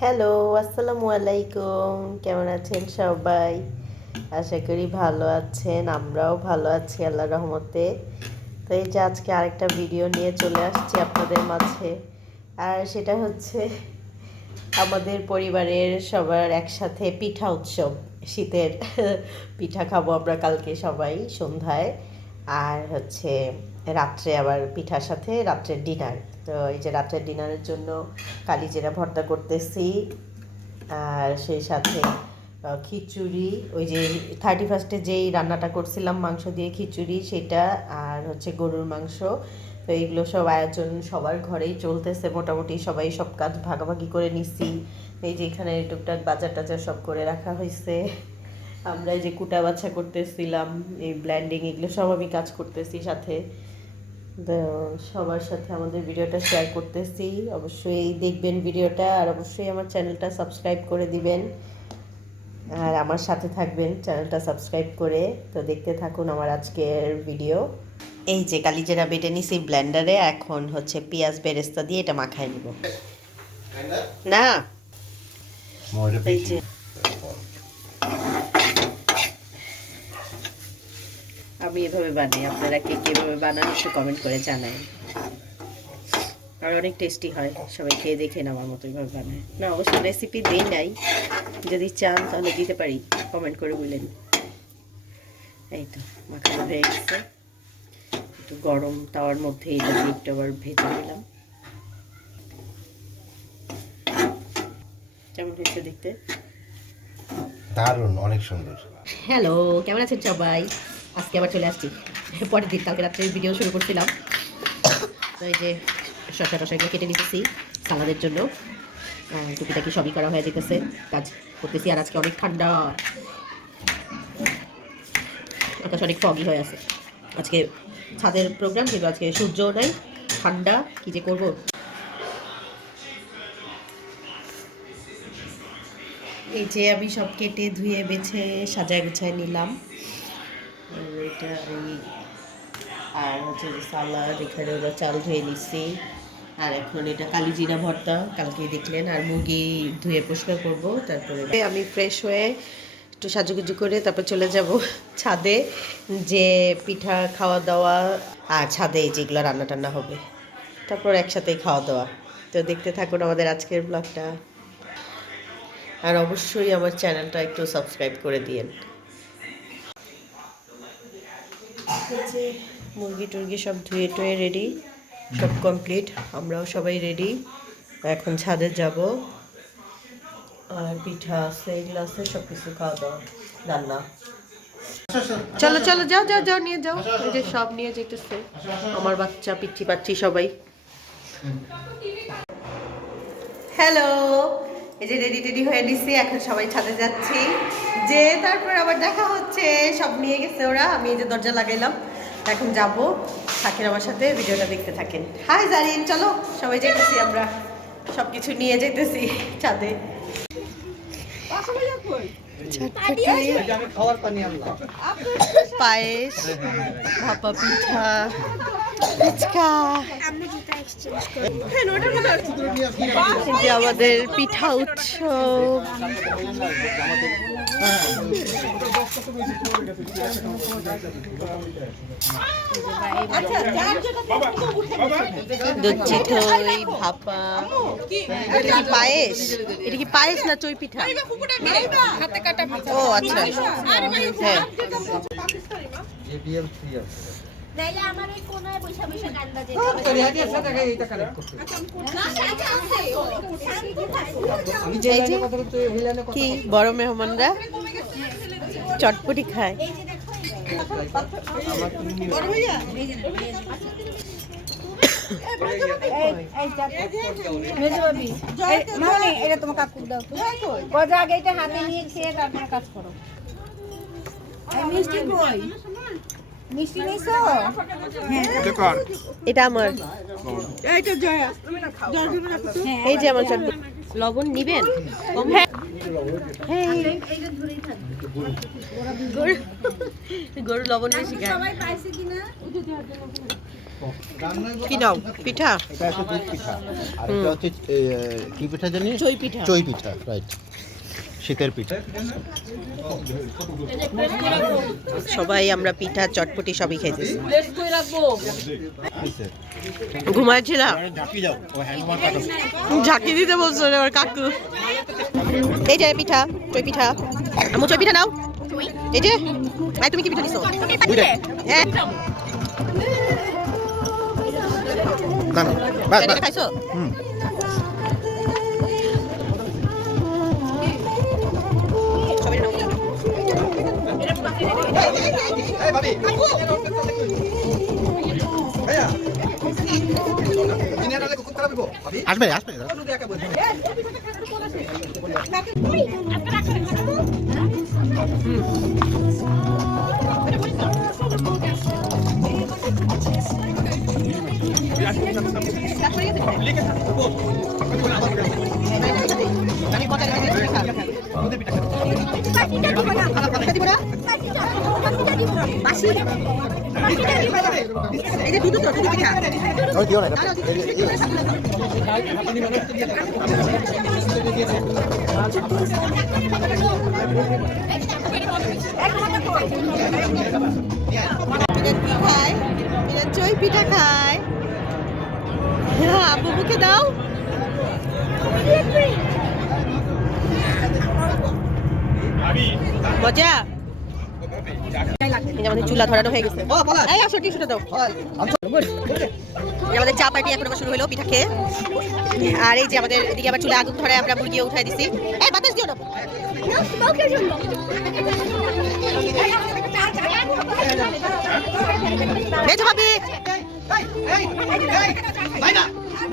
Hello, আসসালামু আলাইকুম। কেমন আছেন সবাই? আশা করি ভালো আছেন। আমরাও ভালো আছি আল্লাহর রহমতে। তো এই যে আজকে আরেকটা ভিডিও নিয়ে চলে আসছি আপনাদের মাঝে। আর সেটা হচ্ছে আমাদের পরিবারের সবার একসাথে পিঠা উৎসব। শীতের পিঠা খাবো আমরা কালকে সবাই সন্ধ্যায়। আর হচ্ছে রাত্রে আবার পিঠার সাথে রাত্রের ডিনার। তো এই যে রাত্রের ডিনারের জন্য কালিজিরা ভর্তা করতেছি। আর সেই সাথে খিচুড়ি, ওই যে 31 যেই রান্নাটা করছিলাম মাংস দিয়ে খিচুড়ি সেটা, আর হচ্ছে গরুর মাংস। তো এইগুলো সব আয়োজন সবার ঘরেই চলতেছে, মোটামুটি সবাই সব কাজ ভাগাভাগি করে নিচ্ছি। এই যে এখানে টুকটাক বাজার টাজার সব করে রাখা হয়েছে। আমরা এই যে কুটা বাছা করতেছিলাম, এই ব্ল্যান্ডিং এগুলো সব আমি কাজ করতেছি সাথে। তো সবার সাথে আমাদের ভিডিওটা শেয়ার করতেছি, অবশ্যই দেখবেন ভিডিওটা, আর অবশ্যই আমার চ্যানেলটা সাবস্ক্রাইব করে দিবেন আর আমার সাথে থাকবেন চ্যানেলটা সাবস্ক্রাইব করে। তো দেখতে থাকুন আমার আজকের ভিডিও। এই যে কালিজিরা বেটে নিছি ব্লেন্ডারে, এখন হচ্ছে পেঁয়াজ বেরেস্তা দিয়ে এটা মাখায় নিব। না এই যে আমি এভাবে বানাই, আপনারা কে কীভাবে বানান একটু কমেন্ট করে জানাই। আর অনেক টেস্টি হয়, সবাই খেয়ে দেখেন আমার মতো এইভাবে বানায়। না অবশ্য রেসিপি দিই নাই, যদি চান তাহলে দিতে পারি, কমেন্ট করে বলেন। এই তো মাখানো হয়ে গেছে, একটু গরম তাওয়ার মধ্যে এটা দিয়ে একটু আবার ভেজে নিলাম। কেমন হয়েছে দেখতে? দারুণ, অনেক সুন্দর। হ্যালো, কেমন আছেন সবাই? আজকে আবার চলে আসছি পরের দিন, কালকে রাত্রে ভিডিও শুরু করছিলাম। তো এই যে শসা টসাগুলো কেটে নিতেছি সালাদের জন্য। টুকিটাকি সবই করা হয়ে যেতেছে, কাজ করতেছি। আর আজকে অনেক ঠান্ডা, আকাশ অনেক ফগি হয়ে আছে। আজকে ছাদের প্রোগ্রাম, কিন্তু আজকে সূর্যও নাই, ঠান্ডা, কি যে করবো। এই যে আমি সব কেটে ধুয়ে বেছে সাজায় গুছায় নিলাম। এটা আর হচ্ছে যে সালাদ, এখানে ওরা চাল ধুয়ে নিচ্ছি। আর এখন এটা কালিজিরা ভর্তা কালকে দেখলেন। আর মুরগি ধুয়ে পরিষ্কার করবো, তারপরে আমি ফ্রেশ হয়ে একটু সাজুগুজু করে তারপর চলে যাব ছাদে, যে পিঠা খাওয়া দাওয়া আর ছাদে যেগুলো রান্না টান্না হবে, তারপর একসাথেই খাওয়া দাওয়া। তো দেখতে থাকুন আমাদের আজকের ব্লগটা, আর অবশ্যই আমার চ্যানেলটা একটু সাবস্ক্রাইব করে দিয়েন। হচ্ছে মুরগি টুরগি সব ধুয়ে টুয়ে রেডি, সব কমপ্লিট, আমরাও সবাই রেডি। এখন ছাদে যাব, আর পিঠা আছে, এগুলো আছে, সব কিছু খাওয়া দাওয়া রান্না। চলো চলো, যাও যাও যাও, নিয়ে যাও। এই যে সব নিয়ে যেতেছে আমার বাচ্চা, পিচ্ছি পাচ্ছি সবাই। হ্যালো, এই যে রেডি টেডি হয়ে নিছি, এখন সবাই ছাদে যাচ্ছি। যে তারপর আবার দেখা হচ্ছে, সব নিয়ে গেছে ওরা, আমি এই যে দরজা লাগাইলাম, এখন যাব। থাকেন আমার সাথে, ভিডিওটা দেখতে থাকেন। হাই জারিন, চলো সবাই যেতেছি, আমরা সব কিছু নিয়ে যেতেছি ছাদে। পায়েস, ভাপা পিঠা, ফুচকা, যে আমাদের পিঠা উৎসব। দুধ চিতই, ভাপা, এটা কি পায়েস? এটা কি পায়েস না চই পিঠা? ও আচ্ছা, হ্যাঁ। নাইলে আমার এই কোনায় বৈশা বৈশা গান বাজে। কি বড় মেহমানরা চটপটি খায়। এটা তোমার কাকু দাও, আগে এটা হাতে নিয়ে খেয়ে তারপরে কাজ করো। মিষ্টি কই? মিষ্টি নিছো? এটা আমার, এই যে আমার চটপটি। লবণ নিবেন? হ্যাঁ গরু লবণ বেশি খায়। কি নাও পিঠা? এটা হচ্ছে দুধ পিঠা আর এটা হচ্ছে কি পিঠা জানি? চই পিঠা। চই পিঠা, রাইট, শীতের পিঠা। সবাই আমরা পিঠা চটপটি সবই খাইতেছি। ঘুমাইছিলাম, ঝাঁকি যাও, ও হ্যান্ডওয়াশ কাটো। ঝাঁকি দিতে বলছো রে আমার কাকু। এই যে পিঠা, চই পিঠা। আমু চই পিঠা নাও। এই যে ভাই তুমি কি পিঠা নিছো? হ্যাঁ না না, বাস এটা বাস। খাইছো? হুম। সবাই নাও। এই ভাবি, আসবে আসবে। এই যে দুধ তো দুধ পিঠা। ওই দিও না এটা। খায় চই পিঠা খায়। আব্বু মুখে দাও। মজা। আমাদের চুলা ধরানো হয়ে গেছে। এই আসো টিস্যুটা দাও। আমাদের চা পার্টি এখন আবার শুরু হলো পিঠা খেয়ে। আর এই যে আমাদের এদিকে আবার চুলা আগুন ধরায় আমরা মুরগিও উঠাই দিছি। এই বাতাস দিও না। মেজো ভাবি,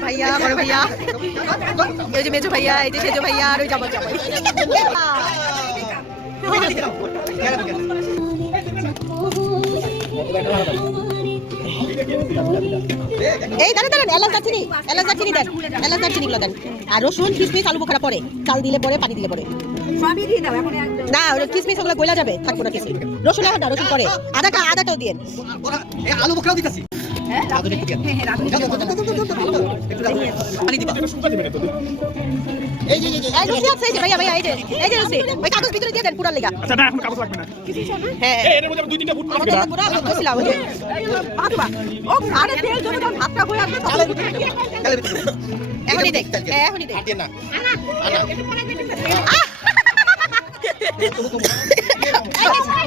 ভাইয়া বড় ভাইয়া, এই যে মেজো ভাইয়া, এই যে সেজো ভাইয়া, আর ওই জামা জামাই। এই দাঁড়ান দাঁড়ান, এলাচ দারচিনি, এলাচ দারচিনি দেন, এলাচ দারচিনি গুলো দেন। আর রসুন কিশমিশ আলু বোখারা পরে, চাল দিলে পরে, পানি দিলে পরে। না ওই কিশমিশ ওগুলো গলা যাবে, থাকবো না কিছু। রসুন এখন না, রসুন পরে। আদাটাও দিয়েন। আলু বোখারাও দিতাছি। পানি দিবা। এই রসি আছে, এই যে ভাইয়া ভাইয়া, এই যে রসি, ওই কাগজ ভিতরে দিয়ে দেন পুরার লেগা। আচ্ছা না, এখন কাগজ লাগবে না। হ্যাঁ এর মধ্যে দুই তিনটা ফুট করে আমাদের পুরা বলছিলাম ওই যে আদবা ও আরে তেল জমে যখন ভাতটা হয়ে আসবে তাহলে এখনই দেখ, এখনই দেখ। দিয়ে না।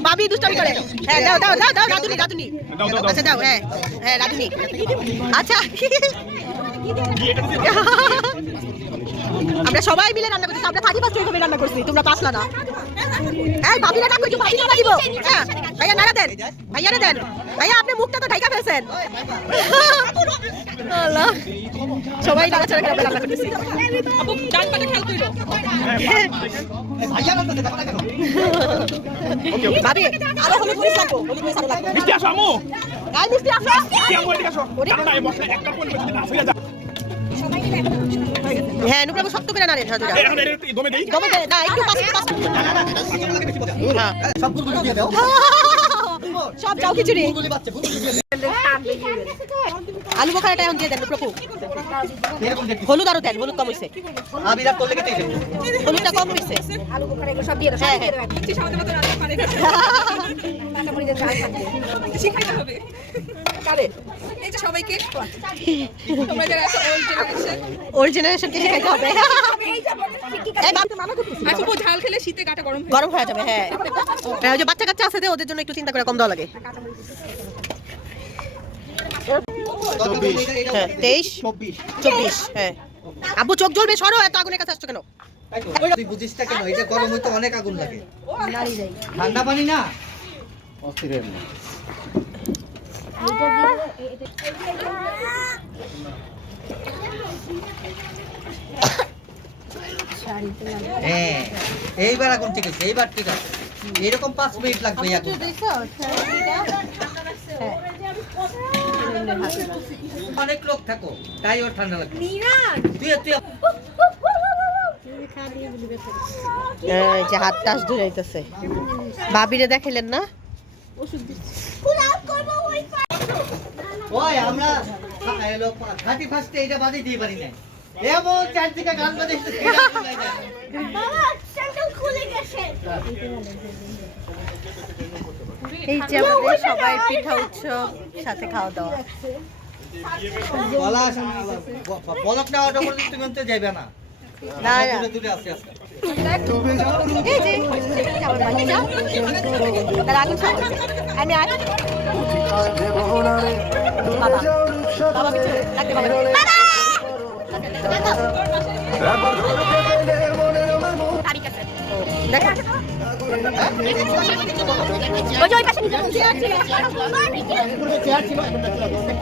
ভাবি দুষ্টামি করে। হ্যাঁ দাও দাও দাও দাও, রাধুনি রাধুনি। দাও, দাও, দাও। আচ্ছা দাও, হ্যাঁ হ্যাঁ রাধুনি। আচ্ছা আমরা সবাই মিলে রান্না করতেছি, আমরা 31 এভাবে রান্না করছি, তোমরা পাসলা না। এই ভাবিরা ডাকো, একটু ভাবি না দিব। হ্যাঁ ভাইয়া নাড়া দেন, ভাইয়ারে দেন। ভাইয়া আপনি মুখটা তো ঢাকা ফেলছেন। আল্লাহ, সবাই নাড়াচাড়া করে রান্না করতেছি। আপু ডান পাটা খেয়াল কইরো। ভাবি আরো হলুদ মরিচ লাগবো, হলুদ মরিচ আরো লাগবে। মিষ্টি আসো আম্মু। এই মিষ্টি আসো। কি আম্মু এদিকে আসো। কারণ না এই মশলা একটা কোন বেশি না হইয়া যায়। হ্যাঁ নুপুরা শক্ত করে নাড়েন। হ্যাঁ দুটা এখন এর একটু দমে দেই। দমে দে না, একটু পাঁচ হ্যাঁ সবগুলো দিয়ে দাও। সব যাও খিচুড়ি। বুলবুলি বাচ্চা, বুলবুলি দিয়ে আলু বোখারাটা এখন দিয়ে দেন প্রভু। এরকম দেখতে। হলুদ আরো দেন, হলুদ কম হইছে, আবিরা করলে কেটে দেব। হলুদটা কম হইছে। আলু বোখারা এগুলো সব দিয়ে দাও, হ্যাঁ, সব দিয়ে দাও। কিছু সামনে মতো রান্না পারে না। কাঁচা মরিচের ঝাল থাকবে। শিখাইতে হবে। কারে? এই যে সবাইকে তোমরা যারা আছো ওল্ড জেনারেশনকে শেখাইতে হবে। এই বাপ মামা করতেছি। আসলে ঝাল খেলে শীতে গাটা গরম গরম হয়ে যাবে। হ্যাঁ আর ওই যে বাচ্চা কাচ্চা আছে যে, ওদের জন্য একটু চিন্তা করে কম দেওয়া লাগে। হ্যাঁ 23 24 হ্যাঁ। আব্বু চোখ জ্বলবে, সরো, এত আগুনের কাছে আসছো কেন? তুই বুঝিস না কেন? এটা গরম হইতে অনেক আগুন লাগে। ঠান্ডা পানি না। অস্থিরের না। হ্যাঁ, এইবার আগুন ঠিক আছে, এইবার ঠিক আছে। এরকম 5 মিনিট লাগবে এই আগুন। অনেক লোক থাকো, তাই ওর ঠান্ডা লাগবে। তুই এই যে হাত টাস ধরাইতেছে। ভাবিরে দেখাইলেন না? ওই আমরা 31 এইটা বাজে দিয়ে পারি না। এমন চারদিকে গান বাজাইছে। এই যে আমাদের সবাই পিঠা উৎসব সাথে খাওয়া দাওয়া। বলক না অটো করে তুমি তো যাবে না। না না দূরে আছে আছে। এই যে আমার বাচ্চা তার আগুন খাচ্ছে। আমি আর বাবা বাবা কিছু ডাকতে বাবা দেখো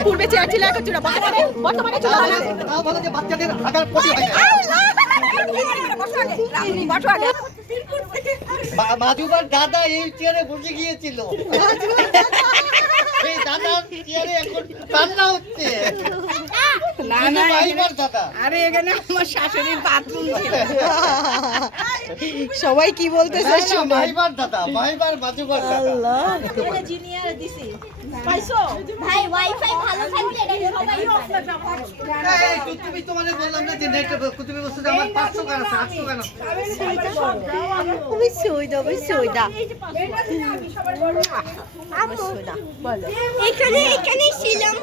পূর্বে চেয়ার ছিল এখন চূড়া বর্তমানে চূড়া বলো যে বাচ্চাদের হাগার পটি হয় মাজুবার দাদা এই চেয়ারে বসে গিয়েছিল। এই দাদার চেয়ারে এখন কান্না হচ্ছে। না না ভাইবার দাদা আরে এখানে আমার শাশুড়ির বাথরুম ছিল। সবাই কি বলতেছে শুনুন। ভাইবার দাদা ভাইবার মাজুবার দাদা। আল্লাহ ভাই ওয়াইফাই ভালো থাকলে এটা সবাই এই তো তুমি তোমাদের বললাম না যে নেট তুমি বলছো যে আমার 500 গান আছে 800 গান আছে। আমি সইদা বলো এখানে ছিলাম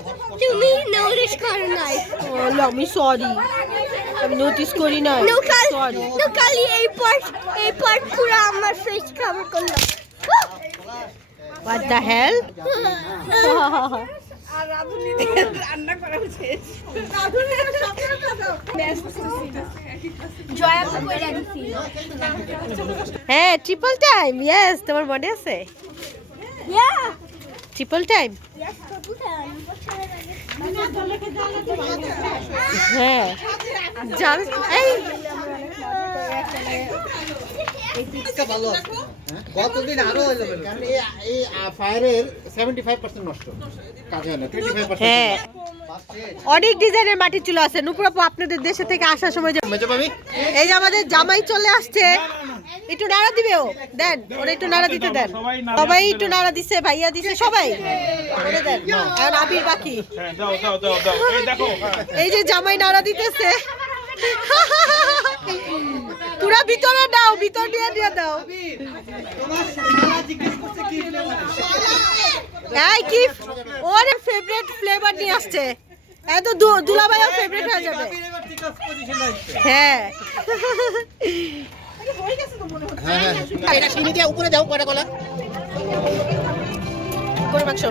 তুমি নোটিস করো নাই আমি সরি আমি নোটিস করি না সরি কালি এই পার্ট পুরো আমার ফেস কভার করলো হোয়াট দ্য হেল আর রাধুনি রান্না করা শেষ। জয়া কইরা দিছি হ্যাঁ ট্রিপল টাইম ইয়েস তোমার মনে আছে ইয়া ট্রিপল টাইম হ্যাঁ জান এই এটা ভালো আছে। গতদিন আরো হলো কারণ এই ফায়ারের 75% নষ্ট, কাজ হয় না, 25% হ্যাঁ অনেক ডিজাইনের মাটির চুলা আছে। নুপুরাপু আপনাদের দেশে থেকে আসার সময় মেজো ভাবি এই যে আমাদের জামাই চলে আসছে, একটু নাড়া দিবে ও দেন, ওরা একটু নাড়া দিতে দেন। সবাই একটু নাড়া দিছে, ভাইয়া দিছে, সবাই ওরে দেন। এখন আবির বাকি, হ্যাঁ দাও দাও দাও দাও এই দেখো এই যে জামাই নাড়া দিতেছে। পুরা ভিতরে দাও, ভিতর দিয়ে দিয়ে দাও। তোমার শালা জিজ্ঞেস করছে কি ফ্লেভার। এই কি ওরে ফেভারিট ফ্লেভার নিয়ে আসছে, এত দুলাভাইও ফেভারিট হয়ে যাবে। এবার ঠিক আছে পজিশন হচ্ছে। হ্যাঁ এটা চিনি দিয়ে উপরে দাও কয়টা কলা গরু মাংস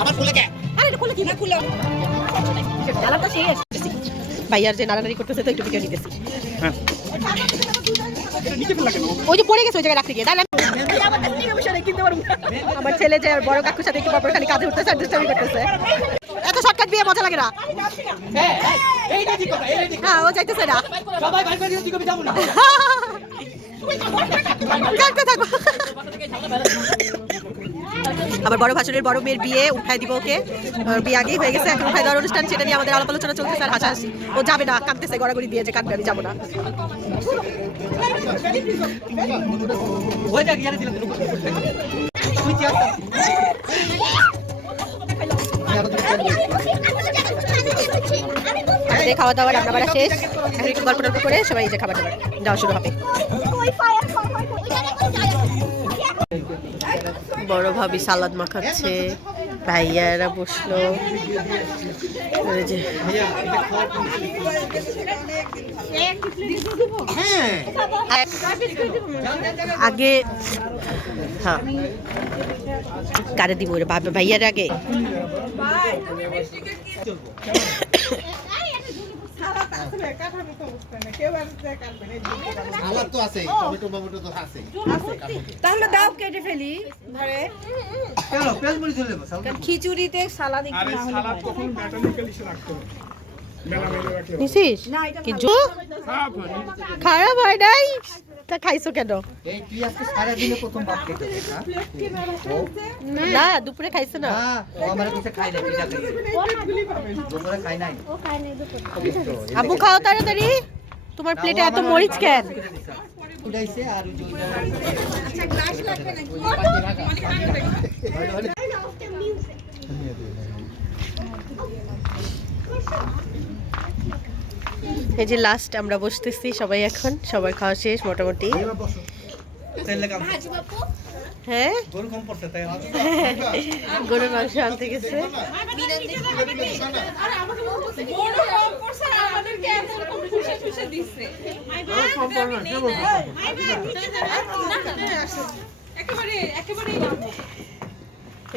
আবার খুলে কে আরে এটা খুলে কি না খুলে জ্বালাটা শেষ। ভাইয়ার যে নাড়ানাড়ি করতেছে তো একটু ভিডিও নিতেছি। ওই যে পড়ে গেছে ওই জায়গায় রাখতে গিয়ে দাঁড়ান। আমার ছেলে যে বড় কাকুর সাথে একটু পরপর খালি কাজে উঠতেছে আর দুষ্টামি করতেছে। এত শর্টকাট বিয়ে মজা লাগে না। হ্যাঁ ও চাইতেছে না সবাই ভাই ভাই দিকে আমি যাব না। কাটতে থাকো। আবার বড় ভাসুরের বড় মেয়ের বিয়ে উঠাই দিব ওকে, বিয়ে আগেই হয়ে গেছে, এখন উঠাই দেওয়ার অনুষ্ঠান, সেটা নিয়ে আমাদের আলাপ আলোচনা চলতেছে আর হাসাহাসি। ও যাবে না, কাঁদতেছে গড়াগড়ি দিয়ে যে কাঁদবে, আমি যাবো না। ওই দেখ ইয়ারে দিলাম তুই চেয়ার আজকে খাওয়া দাওয়া রান্না বাড়া শেষ, এখন একটু গল্প টল্প করে সবাই যে খাবার দাবার দেওয়া শুরু হবে। বড় ভাবি সালাদ মাখাচ্ছে, ভাইয়ারা বসলো। ওই যে আগে হ্যাঁ কারে দিব রে ভাইয়ার আগে। সালাদ তো আছে, টমেটো টমেটো তো আছে। তাহলে দাও কেটে ফেলি ঘরে, চলো পেঁয়াজ মরিচ চলে যাবো। কারণ খিচুড়িতে সালাদ একটু আরে না হলে সালাদ হয় না। কখন মেটালিক্যালি রাখতে হবে মেলা মেলে রাখতে হবে নিছিস কিছু খারাপ হয় নাই তা খাইছো কেন? এই তুই আজকে সারা দিনে প্রথম ভাত খেতেছিস না? না দুপুরে খাইছো না? হ্যাঁ ও আমার কাছে খাই নাই, পিঠা খাই দুপুরে খাই নাই। আব্বু খাও তাড়াতাড়ি, তোমার তোমার প্লেটে এত মরিচ কেন? উঠাইছে আর ওই যে আচ্ছা গ্লাস লাগবে নাকি? এই যে লাস্ট আমরা বসতেছি সবাই, এখন সবার খাওয়া শেষ মোটামুটি। তেলে কাম হ্যাঁ গরু কম পড়ছে তাই গরুর মাংস আনতে গেছে।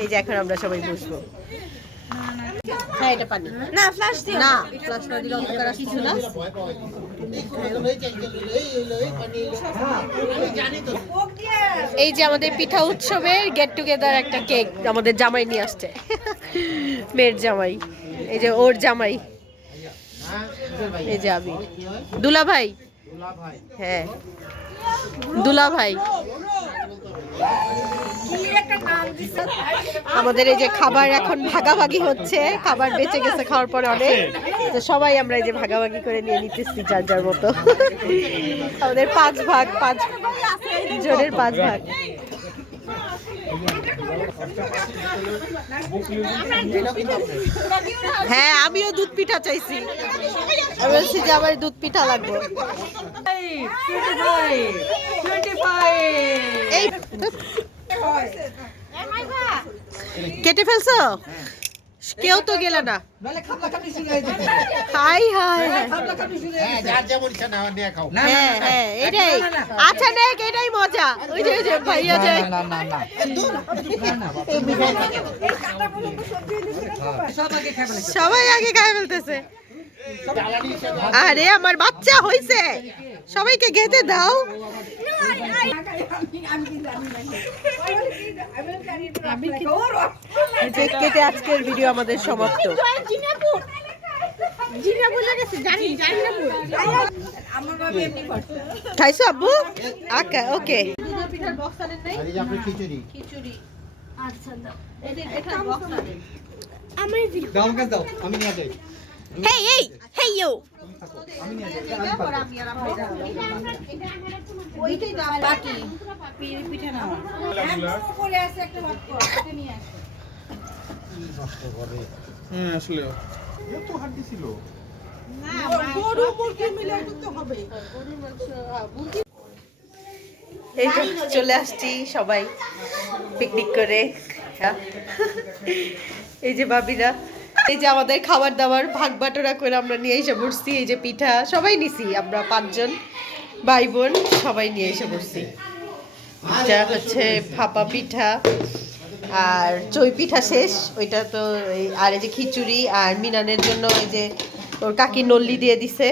এই যে এখন আমরা সবাই বসবো। হ্যাঁ এটা পানি না ফ্লাশ দিও না, ফ্লাশ না দিলে অন্ধকার আর কিছু না। এই যে আমাদের পিঠা উৎসবের গেট টুগেদার একটা কেক আমাদের জামাই নিয়ে আসছে, মেয়ের জামাই। এই যে ওর জামাই, এই যে আমি দুলা ভাই। হ্যাঁ দুলা ভাই। আমাদের এই যে খাবার এখন ভাগাভাগি হচ্ছে, খাবার বেঁচে গেছে খাওয়ার পরে অনেক, তো সবাই আমরা এই যে ভাগাভাগি করে নিয়ে নিতেছি যার যার মতো। আমাদের 5 ভাগ, 5 জনের 5 ভাগ। হ্যাঁ আমিও দুধ পিঠা চাইছি, আমি বলছি যে আমার দুধ পিঠা লাগবে। এই কেটে ফেলছো? কেউ তো গেলে না। হাই হাই যার যেমন ইচ্ছা না নিয়ে খাও। হ্যাঁ হ্যাঁ এটাই আচ্ছা, দেখ এটাই মজা। ওই যে ভাইয়া যায় সবাই আগে খাই ফেলতেছে। আরে আমার বাচ্চা হইছে, সবাইকে খেতে দাও। কেটে আজকের ভিডিও আমাদের সমাপ্ত। খাইছো আব্বু? আচ্ছা ওকে। আর এই যে আপনার খিচুড়ি। দাও আমাকে দাও আমি নিয়ে যাই Hey, hey, hey, you. আমি নিয়ে যাই আমি পারবো হ্যাঁ আসলে এই তো চলে আসছি সবাই পিকনিক করে। এই যে ভাবিরা, এই যে আমাদের খাবার দাবার ভাগ বাটোরা করে আমরা নিয়ে এসে বসছি। এই যে পিঠা সবাই নিছি, আমরা 5 জন ভাই বোন সবাই নিয়ে এসে বসছি। যা হচ্ছে ভাপা পিঠা আর চই পিঠা শেষ, ওইটা তো আর এই যে খিচুড়ি আর মিনানের জন্য ওই যে ওর কাকি নল্লি দিয়ে দিছে।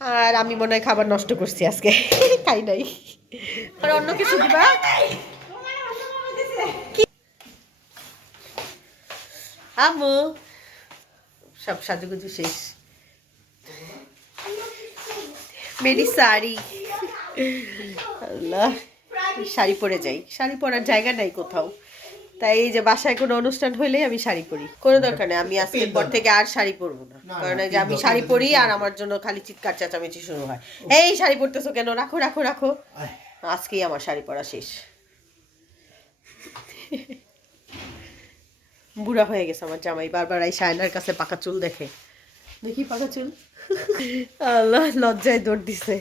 আর আমি মনে হয় খাবার নষ্ট করছি আজকে, খাই নাই। আর অন্য কিছু দিবা? আমু সব সাজুগুজু শেষ। মেরি শাড়ি, আল্লাহ শাড়ি পরে যাই, শাড়ি পরার জায়গা নাই কোথাও, তাই এই যে বাসায় কোনো অনুষ্ঠান হইলে আমি শাড়ি পরি। কোনো দরকার নেই, আমি আজকের পর থেকে আর শাড়ি পরবো না, কারণ এই যে আমি শাড়ি পরি আর আমার জন্য খালি চিৎকার চেঁচামেচি শুরু হয়, এই শাড়ি পরতেছো কেন, রাখো রাখো রাখো। আজকেই আমার শাড়ি পরা শেষ। বুড়া হয়ে গেছে আমার জামাই, বারবার এই শায়নার কাছে পাকা চুল দেখে, দেখি পাকা চুল। আল্লাহ লজ্জায় দৌড় দিছে।